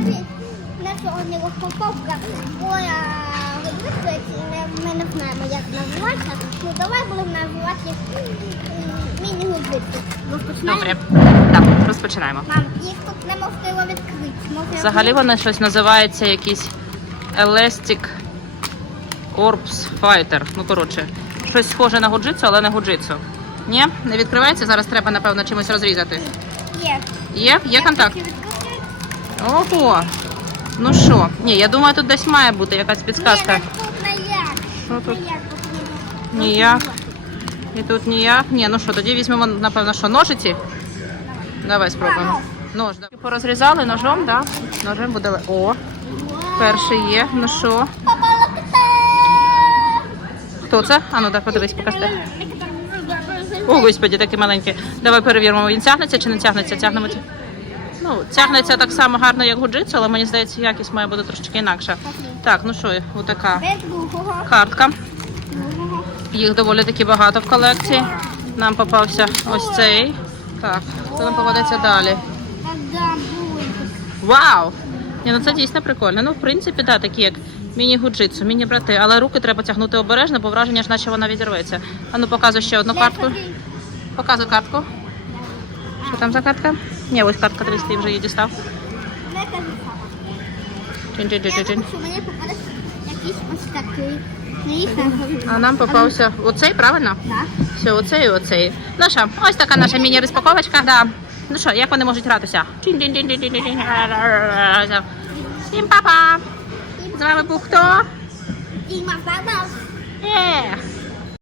на, сьогодні розпаковка моя рубрика, ми не знаємо, як називається. Ну, давай будемо називати їх міні-гудзики. Добре. Так, розпочинаємо. Мам, їх тут неможливо відкрити. Взагалі вони щось називаються якийсь Elastic Corpse Fighter. Ну, коротше, щось схоже на гуджицу, але не гуджицу. Ні, не відкривається. Зараз треба, напевно, чимось розрізати. Є. Є? Є контакт? Ого. Ну що? Ні, я думаю, тут десь має бути якась підсказка. Що тут? Ніяк. І тут ніяк. Ні, ну що, тоді візьмемо, напевно, що ножиці. Давай спробуємо. Нож. да. Порозрізали ножом, так? Да? Ножем буде. О, перший є. Ну що? Хто це? А ну так, подивись, покажи. О, господі, такий маленький. Давай перевіримо, він тягнеться чи не тягнеться? Тягнемо. Ну, тягнеться так само гарно, як гуджицу, але мені здається, якість має бути трошки інакша. Так, ну що, отака картка. Їх доволі таки багато в колекції. Нам попався ось цей. Так, що нам попадеться далі? Вау! Ні, ну це дійсно прикольно. Ну, в принципі, да, такі як міні-гуджитсу, міні-брати, але руки треба тягнути обережно, бо враження ж наче вона відірветься. А ну показуй ще одну картку. Показуй картку. Що там за картка? Ні, ось картка, дивись, ти вже її дістав. Не кажи Я Чин-чин-чин-чин. думаю, що мені попадеш якийсь ось такий. Не їх не А нам попався оцей, правильно? Так. Все, оцей і оцей. Ну що, ось така наша міні-розпаковочка. Да. Ну що, як вони можуть гратися? Чин-чин-чин-чин-чин-чин. Всім па-па! З вами був хто? І мапа Е!